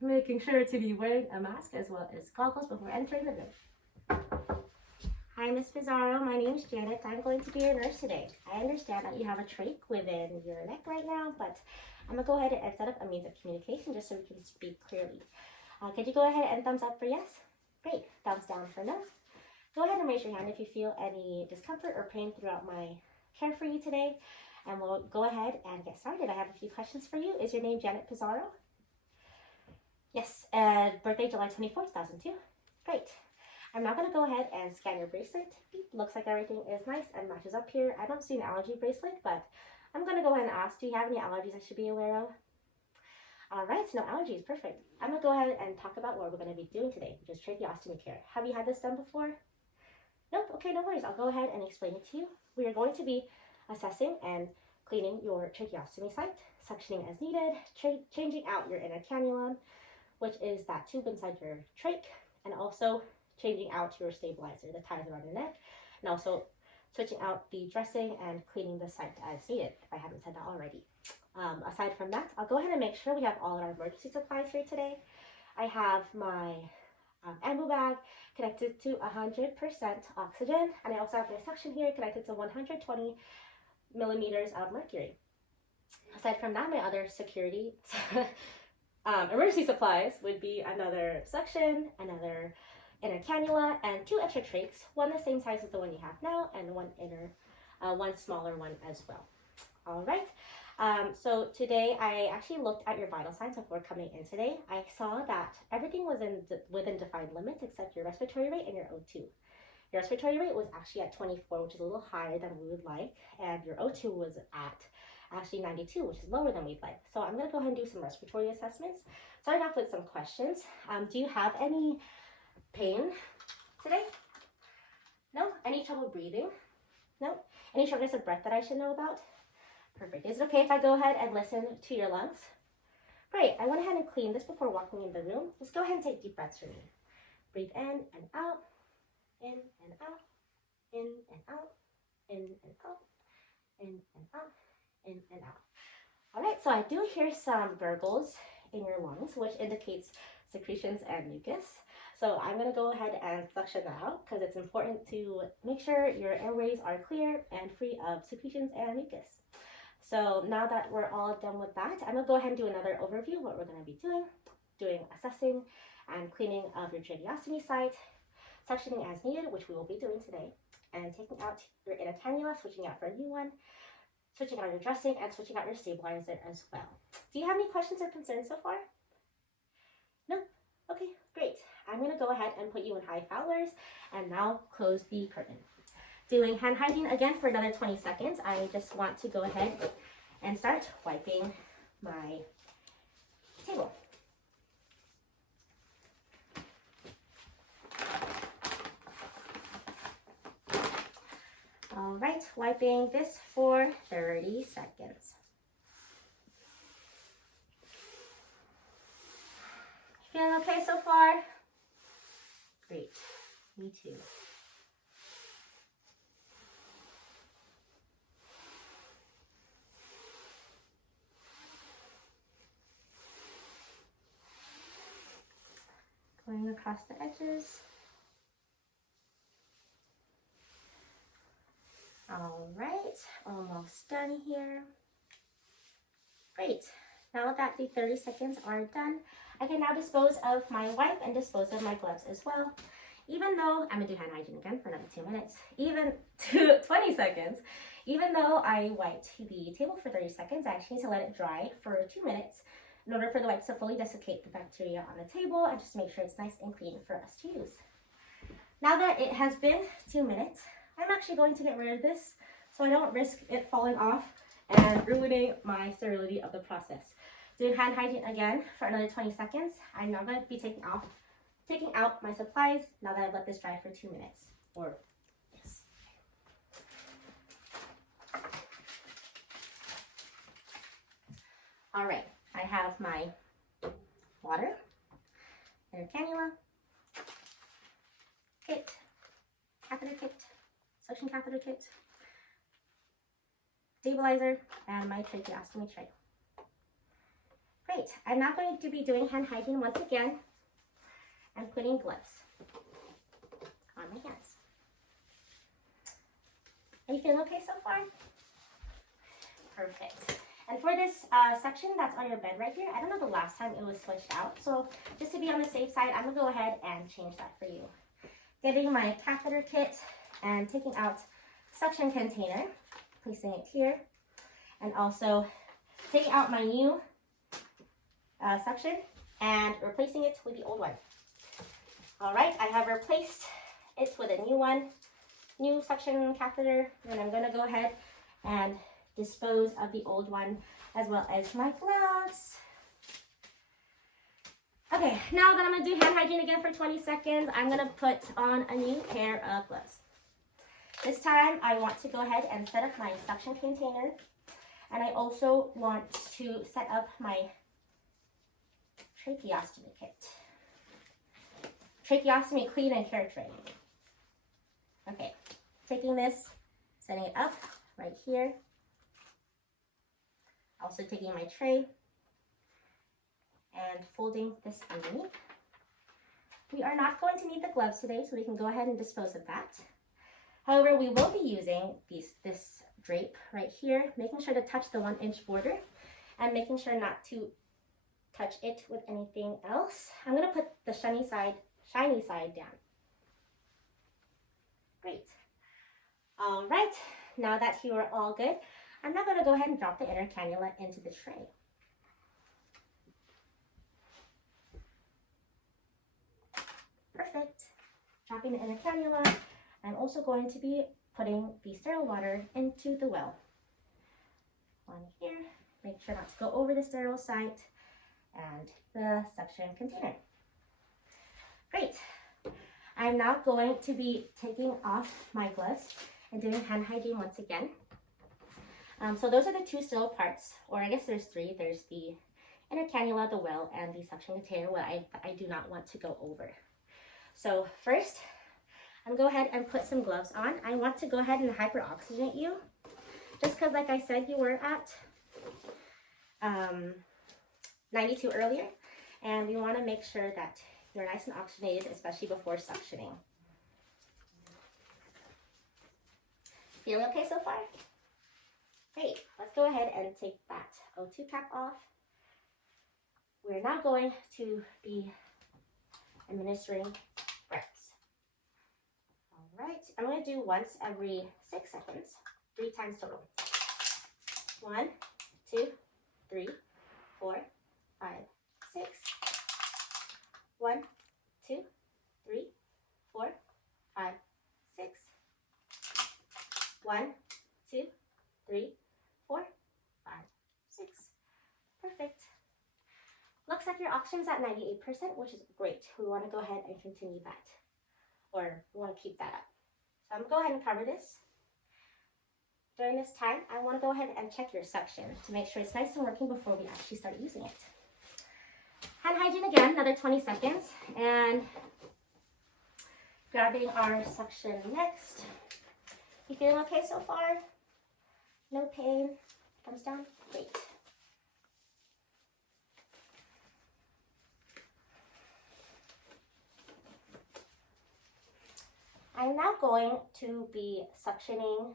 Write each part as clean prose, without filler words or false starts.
making sure to be wearing a mask as well as goggles before entering the room. Hi, Miss Pizarro. My name is Janet. I'm going to be your nurse today. I understand that you have a trach within your neck right now, but I'm going to go ahead and set up a means of communication just so we can speak clearly. Could you go ahead and thumbs up for yes? Great. Thumbs down for no. Go ahead and raise your hand if you feel any discomfort or pain throughout my care for you today. And we'll go ahead and get started. I have a few questions for you. Is your name Janet Pizarro? Yes. And birthday July 24th, 2002. Great. I'm now going to go ahead and scan your bracelet. Looks like everything is nice and matches up here. I don't see an allergy bracelet, but I'm going to go ahead and ask, do you have any allergies I should be aware of? All right, no allergies, perfect. I'm going to go ahead and talk about what we're going to be doing today, which is tracheostomy care. Have you had this done before? Nope, okay, no worries. I'll go ahead and explain it to you. We are going to be assessing and cleaning your tracheostomy site, suctioning as needed, changing out your inner cannula, which is that tube inside your trach, and also changing out your stabilizer, the ties around your neck, and also switching out the dressing and cleaning the site as needed, if I haven't said that already. Aside from that, I'll go ahead and make sure we have all our emergency supplies here today. I have my ambu bag connected to 100% oxygen, and I also have my suction here connected to 120 millimeters of mercury. Aside from that, my other security emergency supplies would be another suction, another inner cannula, and 2 extra trachs, one the same size as the one you have now, and one smaller one as well. All right. So today I actually looked at your vital signs before coming in today. I saw that everything was within defined limits except your respiratory rate and your O2. Your respiratory rate was actually at 24, which is a little higher than we would like, and your O2 was at actually 92, which is lower than we'd like. So I'm going to go ahead and do some respiratory assessments. Starting off with some questions. Do you have any pain today? No? Any trouble breathing? No? Any shortness of breath that I should know about? Perfect. Is it okay if I go ahead and listen to your lungs? Great. I went ahead and cleaned this before walking in the room. Just go ahead and take deep breaths for me. Breathe in and out, in and out, in and out, in and out, in and out, in and out. All right, so I do hear some gurgles in your lungs, which indicates secretions and mucus. So I'm going to go ahead and suction that out because it's important to make sure your airways are clear and free of secretions and mucus. So now that we're all done with that, I'm going to go ahead and do another overview of what we're going to be doing assessing and cleaning of your tracheostomy site, suctioning as needed, which we will be doing today, and taking out your inner cannula, switching out for a new one, switching out your dressing, and switching out your stabilizer as well. Do you have any questions or concerns so far? No? Okay, great. I'm going to go ahead and put you in high Fowlers and now close the curtain. Doing hand hygiene again for another 20 seconds. I just want to go ahead and start wiping my table. All right, wiping this for 30 seconds. Feeling okay so far? Great, me too. Going across the edges. All right, almost done here. Great. Now that the 30 seconds are done, I can now dispose of my wipe and dispose of my gloves as well. Even though, I'm gonna do hand hygiene again for another 2 minutes, even 20 seconds, even though I wiped the table for 30 seconds, I actually need to let it dry for 2 minutes in order for the wipes to fully desiccate the bacteria on the table and just make sure it's nice and clean for us to use. Now that it has been 2 minutes, I'm actually going to get rid of this so I don't risk it falling off and ruining my sterility of the process. Doing hand hygiene again for another 20 seconds. I'm now going to be taking out my supplies now that I've let this dry for 2 minutes. Yes. All right, I have my water, inner cannula, kit, catheter kit, suction catheter kit, stabilizer, and my tracheostomy tray. Great. I'm now going to be doing hand hygiene once again and putting gloves on my hands. Are you feeling okay so far? Perfect. And for this section that's on your bed right here, I don't know the last time it was switched out. So just to be on the safe side, I'm gonna go ahead and change that for you. Getting my catheter kit and taking out suction container, placing it here, and also taking out my new suction and replacing it with the old one. All right, I have replaced it with a new suction catheter, and I'm gonna go ahead and dispose of the old one as well as my gloves. Okay, now that I'm gonna do hand hygiene again for 20 seconds, I'm gonna put on a new pair of gloves. This time I want to go ahead and set up my suction container, and I also want to set up my tracheostomy kit. Tracheostomy clean and care tray. Okay, taking this, setting it up right here. Also taking my tray and folding this underneath. We are not going to need the gloves today, so we can go ahead and dispose of that. However, we will be using this drape right here, making sure to touch the 1-inch border and making sure not to touch it with anything else. I'm gonna put the shiny side down. Great. All right, now that you are all good, I'm now going to go ahead and drop the inner cannula into the tray. Perfect. Dropping the inner cannula. I'm also going to be putting the sterile water into the well. One here. Make sure not to go over the sterile site and the suction container. Great. I'm now going to be taking off my gloves and doing hand hygiene once again. So those are the two sterile parts, or I guess there's three. There's the inner cannula, the well, and the suction container, what I do not want to go over. So first, I'm gonna go ahead and put some gloves on. I want to go ahead and hyperoxygenate you, just because like I said, you were at 92 earlier, and we want to make sure that you're nice and oxygenated, especially before suctioning. Feeling okay so far? Great, let's go ahead and take that O2 cap off. We're now going to be administering breaths. All right, I'm going to do once every 6 seconds, 3 times total. 1, 2, 3, 4, 5, 6. 1, 2, 3, 4, 5, 6. 1, 2, 3, 4, 5, 6. Perfect. Looks like your oxygen's at 98%, which is great. We want to go ahead and continue that, or we want to keep that up. So I'm going to go ahead and cover this. During this time, I want to go ahead and check your suction to make sure it's nice and working before we actually start using it. Hand hygiene again, another 20 seconds, and grabbing our suction next. You feeling okay so far? No pain? Thumbs down? Great. I'm now going to be suctioning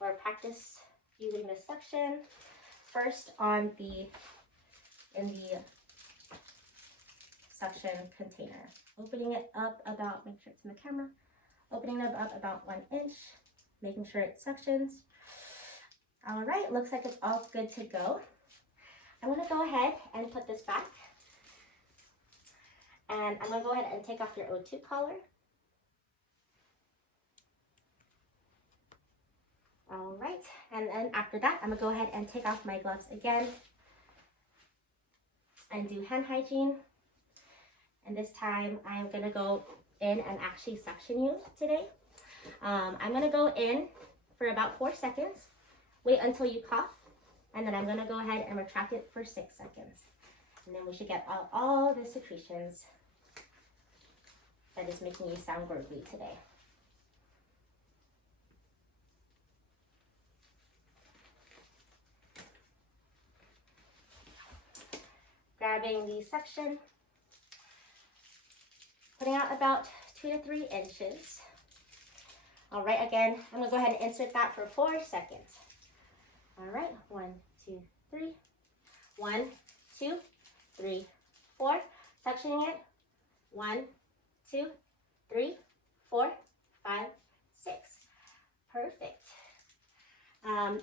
or practice using the suction first in the suction container. Opening it up about, make sure it's in the camera, opening it up about 1 inch, making sure it suctions. All right, looks like it's all good to go. I'm gonna go ahead and put this back. And I'm gonna go ahead and take off your O2 collar. All right, and then after that, I'm gonna go ahead and take off my gloves again and do hand hygiene. And this time I'm gonna go in and actually suction you today. I'm gonna go in for about 4 seconds, wait until you cough, and then I'm gonna go ahead and retract it for 6 seconds. And then we should get all the secretions that is making you sound gurgly today. grabbing the section, putting out about 2 to 3 inches. All right, again, I'm gonna go ahead and insert that for 4 seconds. All right, 1, 2, 3. 1, 2, 3, 4. Sectioning it. 1, 2, 3, 4, 5, 6. Perfect.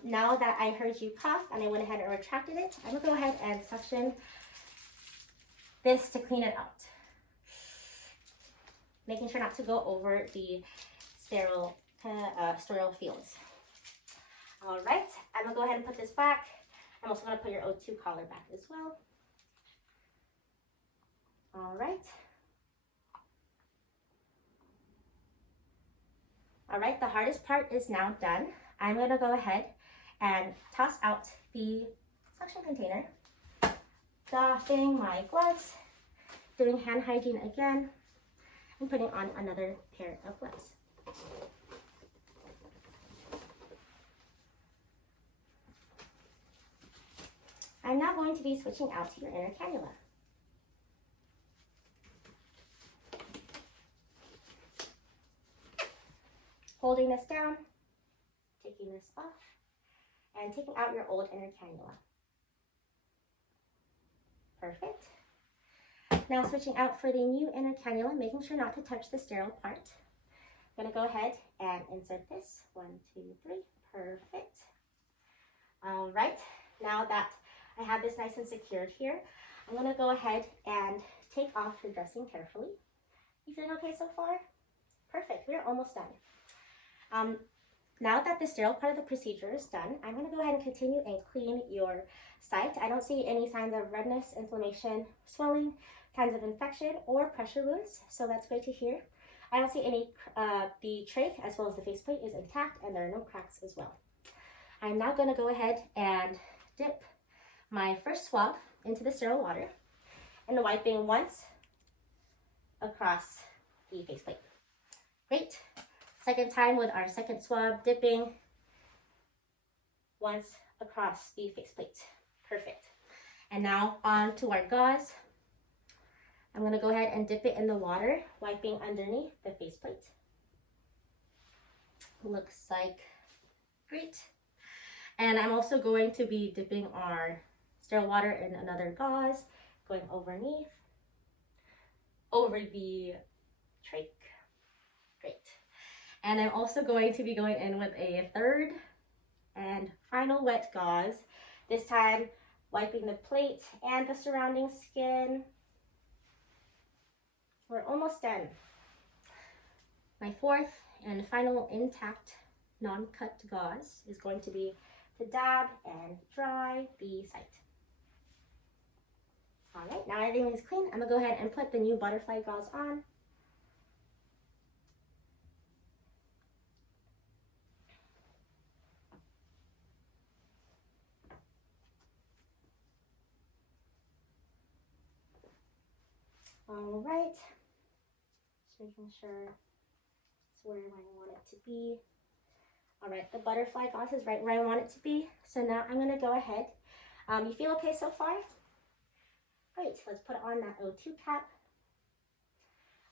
Now that I heard you cough and I went ahead and retracted it, I'm gonna go ahead and suction this to clean it out. Making sure not to go over the sterile fields. All right, I'm gonna go ahead and put this back. I'm also gonna put your O2 collar back as well. All right. All right, the hardest part is now done. I'm gonna go ahead and toss out the suction container, doffing my gloves, doing hand hygiene again, and putting on another pair of gloves. I'm now going to be switching out to your inner cannula. Holding this down, taking this off, and taking out your old inner cannula. Perfect. Now switching out for the new inner cannula, making sure not to touch the sterile part. I'm gonna go ahead and insert this. 1, 2, 3, perfect. All right, now that I have this nice and secured here, I'm gonna go ahead and take off your dressing carefully. You feeling okay so far? Perfect, we're almost done. Now that the sterile part of the procedure is done, I'm going to go ahead and continue and clean your site. I don't see any signs of redness, inflammation, swelling, signs of infection, or pressure wounds, so that's great to hear. I don't see any, the trach as well as the faceplate is intact, and there are no cracks as well. I'm now going to go ahead and dip my first swab into the sterile water and wiping once across the faceplate. Great. Second time with our second swab, dipping once across the faceplate. Perfect. And now on to our gauze. I'm going to go ahead and dip it in the water, wiping underneath the faceplate. Looks like great. And I'm also going to be dipping our sterile water in another gauze, going underneath, over the trach. Great. And I'm also going to be going in with a third and final wet gauze, this time wiping the plate and the surrounding skin. We're almost done. My fourth and final intact non-cut gauze is going to be to dab and dry the site. All right, now everything is clean. I'm gonna go ahead and put the new butterfly gauze on. All right, just making sure it's where I want it to be. All right, the butterfly gauze is right where I want it to be. So now I'm gonna go ahead. You feel okay so far? Great, let's put on that O2 cap.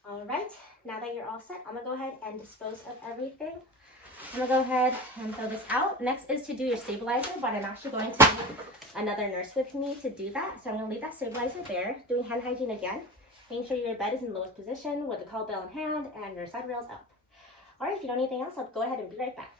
All right, now that you're all set, I'm gonna go ahead and dispose of everything. I'm gonna go ahead and throw this out. Next is to do your stabilizer, but I'm actually going to need another nurse with me to do that. So I'm gonna leave that stabilizer there, doing hand hygiene again. Making sure your bed is in the lowest position with the call bell in hand and your side rails up. All right, if you don't need anything else, I'll go ahead and be right back.